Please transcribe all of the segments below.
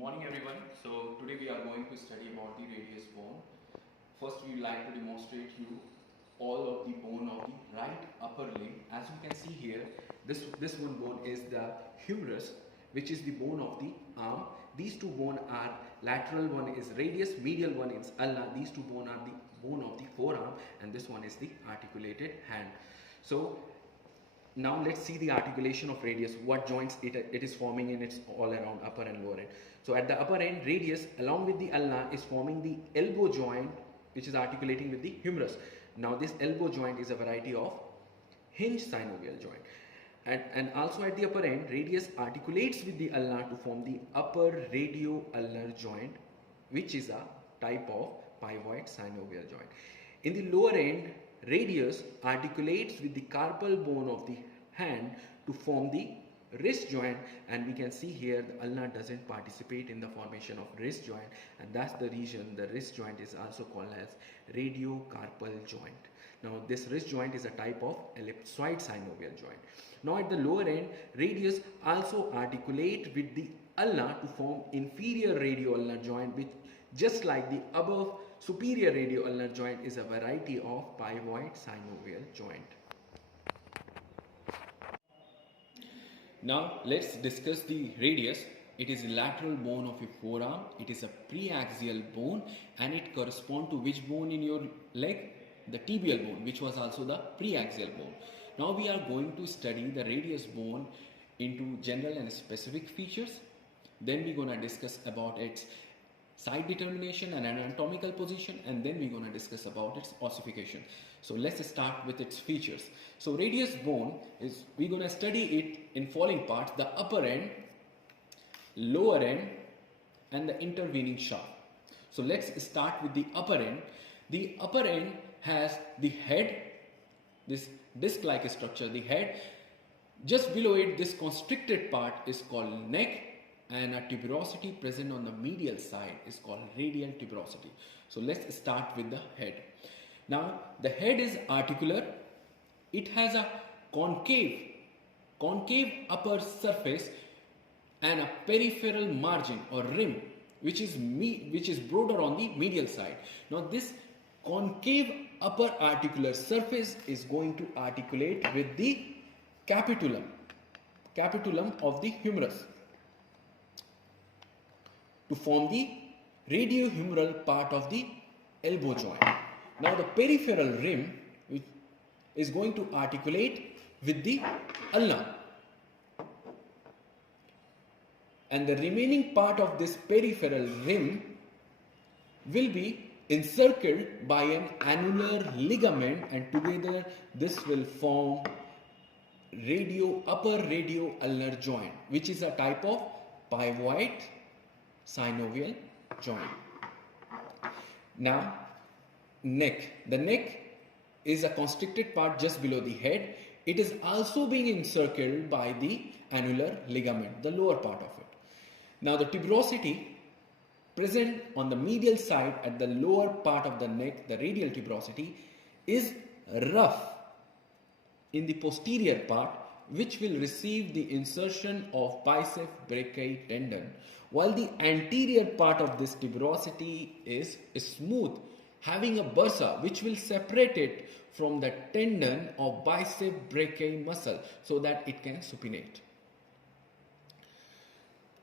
Morning everyone. So today we are going to study about the radius bone. First we would like to demonstrate you all of the bone of the right upper limb. As you can see here, this one bone is the humerus, which is the bone of the arm. These two bone are lateral, one is radius, medial one is ulna. These two bone are the bone of the forearm, and this one is the articulated hand. So now let's see the articulation of radius, what joints it is forming in its all around upper and lower end. So at the upper end, radius along with the ulna is forming the elbow joint, which is articulating with the humerus. Now this elbow joint is a variety of hinge synovial joint. And also at the upper end, radius articulates with the ulna to form the upper radio-ulnar joint, which is a type of pivoid synovial joint. In the lower end, radius articulates with the carpal bone of the hand to form the wrist joint, and we can see here the ulna doesn't participate in the formation of wrist joint, and that's the reason the wrist joint is also called as radiocarpal joint. Now this wrist joint is a type of ellipsoid synovial joint. Now at the lower end, radius also articulate with the ulna to form inferior radio-ulnar joint, which just like the above superior radio-ulnar joint is a variety of pivoid synovial joint. Now let's discuss the radius. It is a lateral bone of your forearm. It is a preaxial bone, and it corresponds to which bone in your leg? The tibial bone, which was also the preaxial bone. Now we are going to study the radius bone into general and specific features. Then we're going to discuss about its site determination and anatomical position, and then we're going to discuss about its ossification. So let's start with its features. So radius bone is, we're going to study it in following parts: the upper end, lower end, and the intervening shaft. So let's start with the upper end. The upper end has the head, this disc-like structure, the head. Just below it, this constricted part is called neck, and a tuberosity present on the medial side is called radial tuberosity. So let's start with the head. Now the head is articular. It has a concave upper surface and a peripheral margin or rim, which is broader on the medial side. Now this concave upper articular surface is going to articulate with the capitulum of the humerus to form the radiohumeral part of the elbow joint. Now the peripheral rim is going to articulate with the ulna, and the remaining part of this peripheral rim will be encircled by an annular ligament, and together this will form upper radio-ulnar joint, which is a type of pivoid synovial joint. Now neck. The neck is a constricted part just below the head. It is also being encircled by the annular ligament, the lower part of it. Now the tuberosity present on the medial side at the lower part of the neck, the radial tuberosity, is rough in the posterior part, which will receive the insertion of bicep brachii tendon, while the anterior part of this tuberosity is smooth, having a bursa which will separate it from the tendon of bicep brachii muscle so that it can supinate.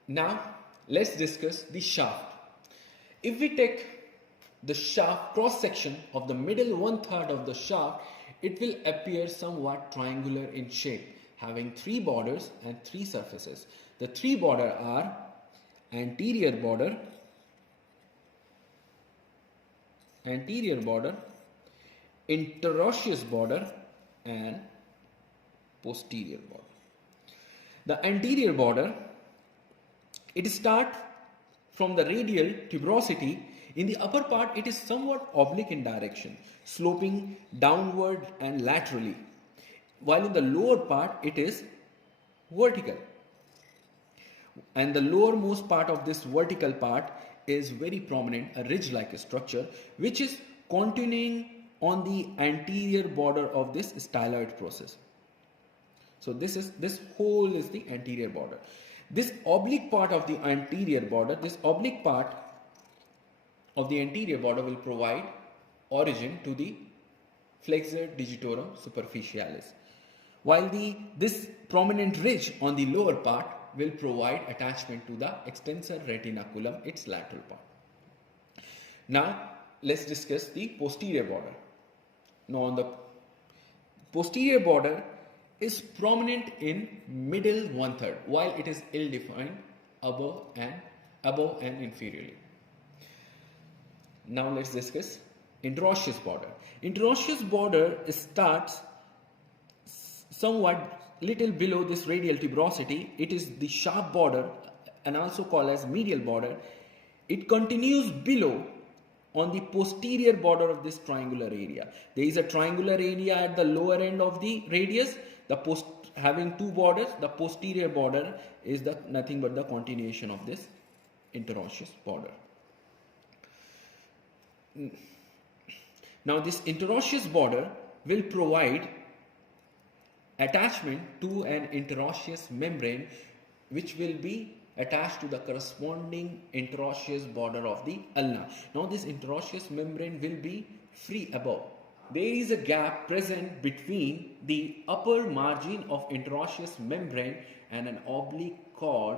Now let's discuss the shaft. If we take the shaft cross section of the middle 1/3 of the shaft, it will appear somewhat triangular in shape, having 3 borders and 3 surfaces. The 3 borders are anterior border, interosseous border, and posterior border. The anterior border, it starts from the radial tuberosity. In the upper part, it is somewhat oblique in direction, sloping downward and laterally, while in the lower part it is vertical. And the lowermost part of this vertical part is very prominent, a ridge-like structure, which is continuing on the anterior border of this styloid process. So this whole is the anterior border. This oblique part of the anterior border, will provide origin to the flexor digitorum superficialis, while this prominent ridge on the lower part will provide attachment to the extensor retinaculum, its lateral part. Now let's discuss the posterior border. Now on the posterior border is prominent in middle 1/3, while it is ill-defined above and inferiorly. Now let's discuss interosseous border. Interosseous border starts somewhat little below this radial tuberosity. It is the sharp border and also called as medial border. It continues below on the posterior border of this triangular area. There is a triangular area at the lower end of the radius, having two borders. The posterior border is nothing but the continuation of this interosseous border. Now this interosseous border will provide attachment to an interosseous membrane, which will be attached to the corresponding interosseous border of the ulna. Now this interosseous membrane will be free above. There is a gap present between the upper margin of interosseous membrane and an oblique cord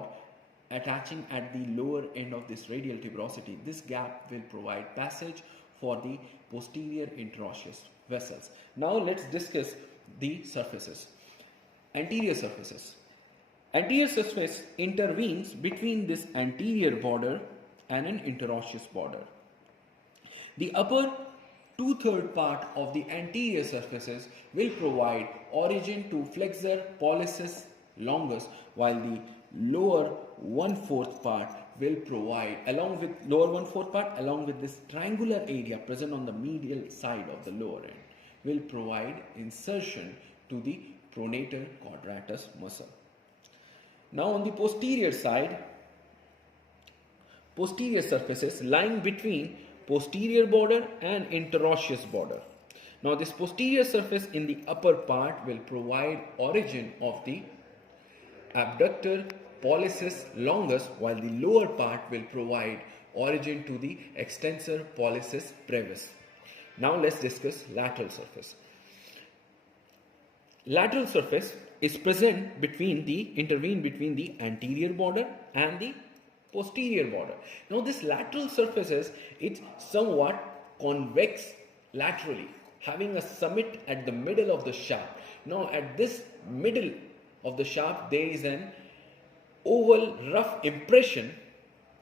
attaching at the lower end of this radial tuberosity. This gap will provide passage for the posterior interosseous vessels. Now let's discuss the surfaces. Anterior surfaces. Anterior surface intervenes between this anterior border and an interosseous border. The upper 2/3 part of the anterior surfaces will provide origin to flexor pollicis longus, while the lower 1/4 part will provide, along with this triangular area present on the medial side of the lower end, will provide insertion to the pronator quadratus muscle. Now on the posterior side, posterior surfaces lying between posterior border and interosseous border. Now this posterior surface in the upper part will provide origin of the abductor pollicis longus, while the lower part will provide origin to the extensor pollicis brevis. Now let's discuss lateral surface. Lateral surface is present between the anterior border and the posterior border. Now this lateral surfaces, it's somewhat convex laterally, having a summit at the middle of the shaft. Now at this middle of the shaft there is an oval rough impression.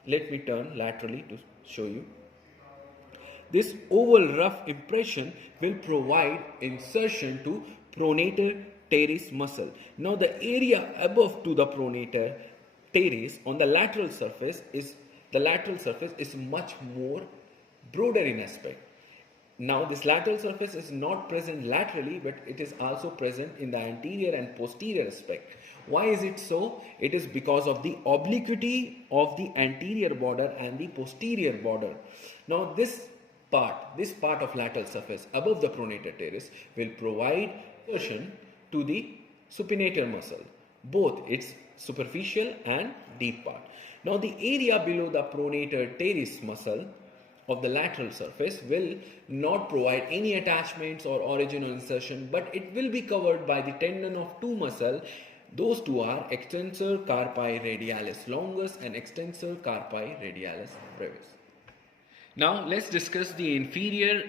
Let me turn laterally to show you. This oval rough impression will provide insertion to pronator teres muscle. Now the area above to the pronator teres on the lateral surface is much more broader in aspect. Now this lateral surface is not present laterally, but it is also present in the anterior and posterior aspect. Why is it so? It is because of the obliquity of the anterior border and the posterior border. Now this part of lateral surface above the pronator teres will provide insertion to the supinator muscle, both its superficial and deep part. Now the area below the pronator teres muscle of the lateral surface will not provide any attachments or origin or insertion, but it will be covered by the tendon of two muscles. Those two are extensor carpi radialis longus and extensor carpi radialis brevis. Now let's discuss the inferior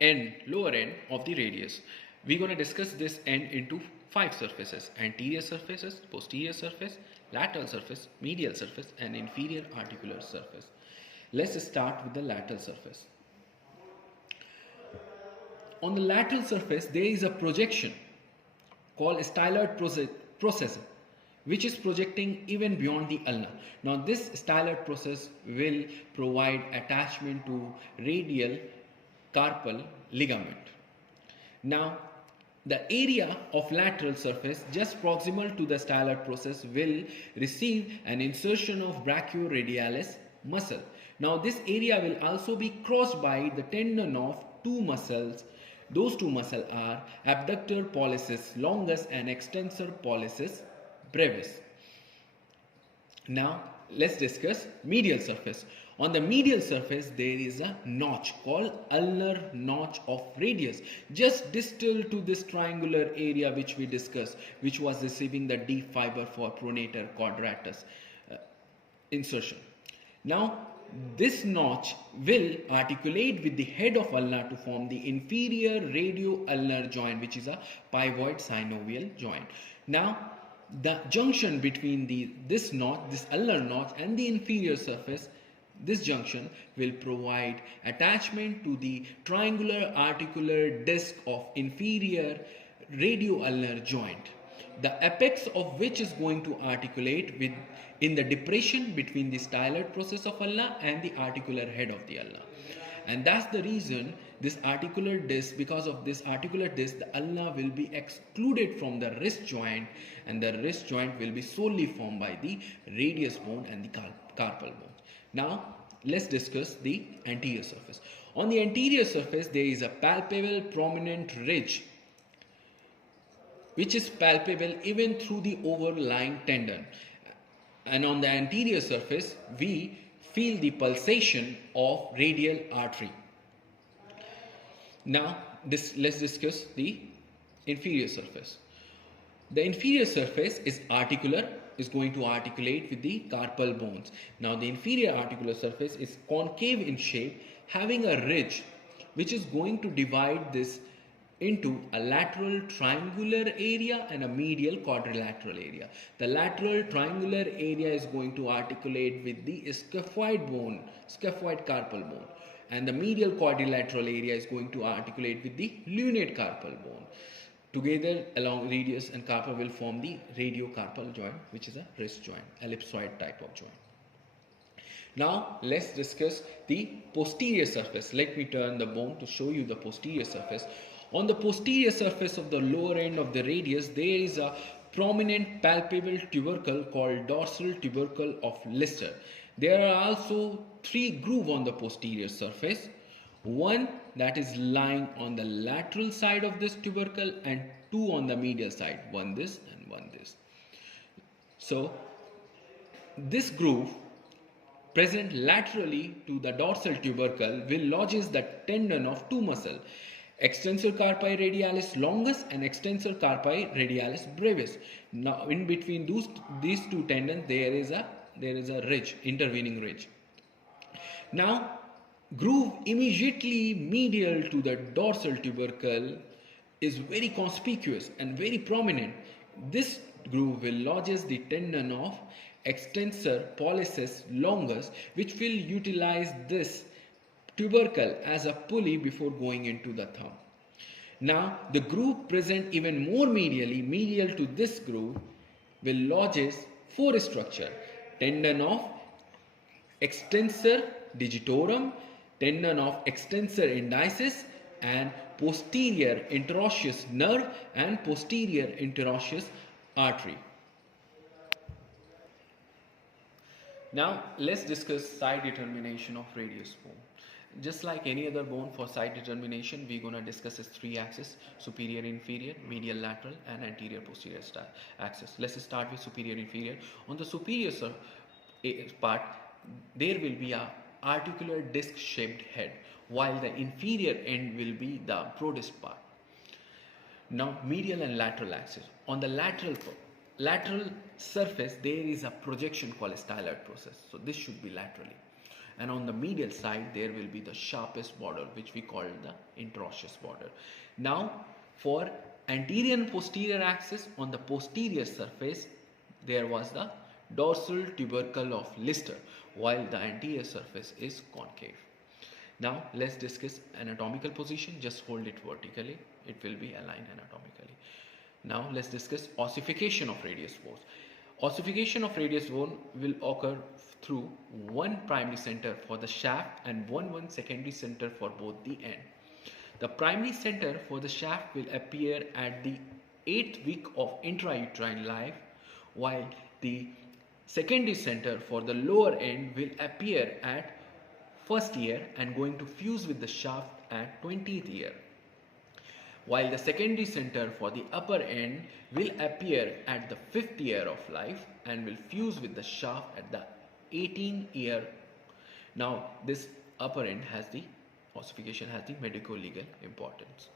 end, lower end of the radius. We're going to discuss this end into 5 surfaces: anterior surfaces, posterior surface, lateral surface, medial surface, and inferior articular surface. Let's start with the lateral surface. On the lateral surface, there is a projection called styloid process, which is projecting even beyond the ulna. Now, this styloid process will provide attachment to radial carpal ligament. Now, the area of lateral surface just proximal to the styloid process will receive an insertion of brachioradialis muscle. Now this area will also be crossed by the tendon of two muscles. Those two muscles are abductor pollicis longus and extensor pollicis brevis. Now let's discuss medial surface. On the medial surface there is a notch called ulnar notch of radius, just distal to this triangular area which we discussed, which was receiving the deep fiber for pronator quadratus insertion. Now this notch will articulate with the head of ulna to form the inferior radio-ulnar joint, which is a pivoid synovial joint. Now the junction between this notch, this ulnar notch, and the inferior surface, this junction will provide attachment to the triangular articular disc of inferior radio-ulnar joint, the apex of which is going to articulate with in the depression between the styloid process of ulna and the articular head of the ulna. And that's the reason this articular disc, because of this articular disc, the ulna will be excluded from the wrist joint, and the wrist joint will be solely formed by the radius bone and the carpal bone. Now let's discuss the anterior surface. On the anterior surface there is a palpable prominent ridge which is palpable even through the overlying tendon, and on the anterior surface we feel the pulsation of radial artery. Now let's discuss the inferior surface. The inferior surface is articular, is going to articulate with the carpal bones. Now the inferior articular surface is concave in shape, having a ridge which is going to divide this into a lateral triangular area and a medial quadrilateral area. The lateral triangular area is going to articulate with the scaphoid bone, scaphoid carpal bone, and the medial quadrilateral area is going to articulate with the lunate carpal bone. Together along radius and carpal will form the radiocarpal joint, which is a wrist joint, ellipsoid type of joint. Now let's discuss the posterior surface. Let me turn the bone to show you the posterior surface. On the posterior surface of the lower end of the radius there is a prominent palpable tubercle called dorsal tubercle of Lister. There are also 3 grooves on the posterior surface. One that is lying on the lateral side of this tubercle and 2 on the medial side, one this and one this. So this groove present laterally to the dorsal tubercle will lodges the tendon of 2 muscles, extensor carpi radialis longus and extensor carpi radialis brevis. Now in between these 2 tendons there is a ridge, intervening ridge. Now groove immediately medial to the dorsal tubercle is very conspicuous and very prominent. This groove will lodges the tendon of extensor pollicis longus, which will utilize this tubercle as a pulley before going into the thumb. Now the groove present even more medially, medial to this groove will lodges 4 structure: tendon of extensor digitorum, tendon of extensor indicis, and posterior interosseous nerve and posterior interosseous artery. Now let's discuss side determination of radius bone. Just like any other bone, for side determination we're going to discuss its 3 axes: superior inferior, medial lateral, and anterior posterior axis. Let's start with superior inferior. On the superior part there will be a articular disc shaped head, while the inferior end will be the broadest part. Now medial and lateral axis. On the lateral surface there is a projection called styloid process, so this should be laterally, and on the medial side there will be the sharpest border, which we call the interosseous border. Now for anterior and posterior axis, on the posterior surface there was the dorsal tubercle of Lister, while the anterior surface is concave. Now let's discuss anatomical position. Just hold it vertically, it will be aligned anatomically. Now let's discuss ossification of radius bone. Ossification of radius bone will occur through one primary center for the shaft and one secondary center for both the end. The primary center for the shaft will appear at the 8th week of intrauterine life, while the secondary center for the lower end will appear at 1st year and going to fuse with the shaft at 20th year. while the secondary center for the upper end will appear at the 5th year of life and will fuse with the shaft at the 18th year. Now this upper end has the ossification has the medico-legal importance.